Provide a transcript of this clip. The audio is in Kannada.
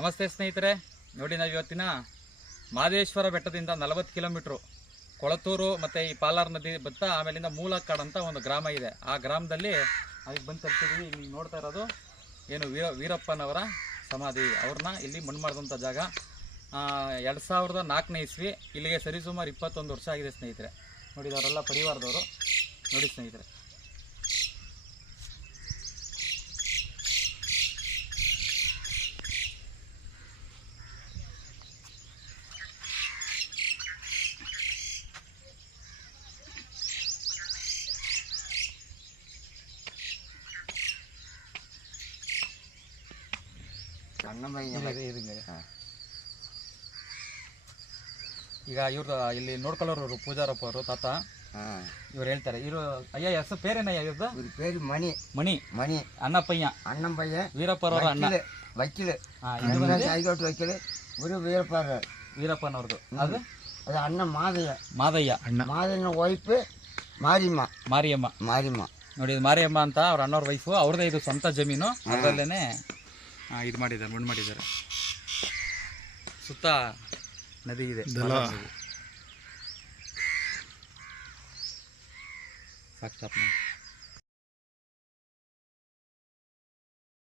ನಮಸ್ತೆ ಸ್ನೇಹಿತರೆ, ನೋಡಿ ನಾವು ಇವತ್ತಿನ ಮಾದೇಶ್ವರ ಬೆಟ್ಟದಿಂದ 40 ಕಿಲೋಮೀಟ್ರು ಕೊಳತೂರು ಮತ್ತು ಈ ಪಾಲಾರ್ ನದಿ ಬತ್ತ ಆಮೇಲಿಂದ ಮೂಲಕಾಡು ಅಂತ ಒಂದು ಗ್ರಾಮ ಇದೆ. ಆ ಗ್ರಾಮದಲ್ಲಿ ಅದಕ್ಕೆ ಬಂದು ತಲುಪಿದ್ದೀವಿ. ಇಲ್ಲಿ ನೋಡ್ತಾ ಇರೋದು ಏನು ವೀರಪ್ಪನವರ ಸಮಾಧಿ. ಅವ್ರನ್ನ ಇಲ್ಲಿ ಮಣ್ಣು ಮಾಡಿದಂಥ ಜಾಗ. 2004ನೇ ಇಸ್ವಿ. ಇಲ್ಲಿಗೆ ಸರಿಸುಮಾರು 21 ವರ್ಷ ಆಗಿದೆ ಸ್ನೇಹಿತರೆ. ನೋಡಿ ಅವರೆಲ್ಲ ಪರಿವಾರದವರು. ನೋಡಿ ಸ್ನೇಹಿತರೆ, ಈಗ ಇವ್ರ ಇಲ್ಲಿ ನೋಡ್ಕೊಳ್ಳೋರು ಪೂಜಾರಪ್ಪ ಅವರು ತಾತ. ಇವ್ರು ಹೇಳ್ತಾರೆ ಇವರು ಅಯ್ಯ ಹೆಸರು ಪೇರೇನಯ್ಯ ಇವ್ರದ್ದು? ಪೇರು ಮಣಿ. ಮಣಿ ಮಣಿ ಅಣ್ಣಪ್ಪಯ್ಯ ವೀರಪ್ಪರವರ ಅಣ್ಣ ವಕೀಲ. ವಕೀಲ ಗುರು ವೀರಪ್ಪನವ್ರದ್ದು. ಅದು ಅಣ್ಣ ಮಾದಯ್ಯ ಅಣ್ಣ. ಮಾದಯ್ಯನ ವೈಫ್ ಮಾರಿಯಮ್ಮ. ನೋಡಿ ಇದು ಮಾರಿಯಮ್ಮ ಅಂತ ಅವ್ರ ಅಣ್ಣವ್ರ ವೈಫು. ಅವ್ರದ್ದೇ ಇದು ಸ್ವಂತ ಜಮೀನು. ಅದರಲ್ಲೇನೆ ಇದು ಮಾಡಿದ್ದಾರೆ, ಮಣ್ಣು ಮಾಡಿದ್ದಾರೆ. ಸುತ್ತ ನದಿ ಇದೆ. ಸಾಕು ಸ್ಟಾಪ್.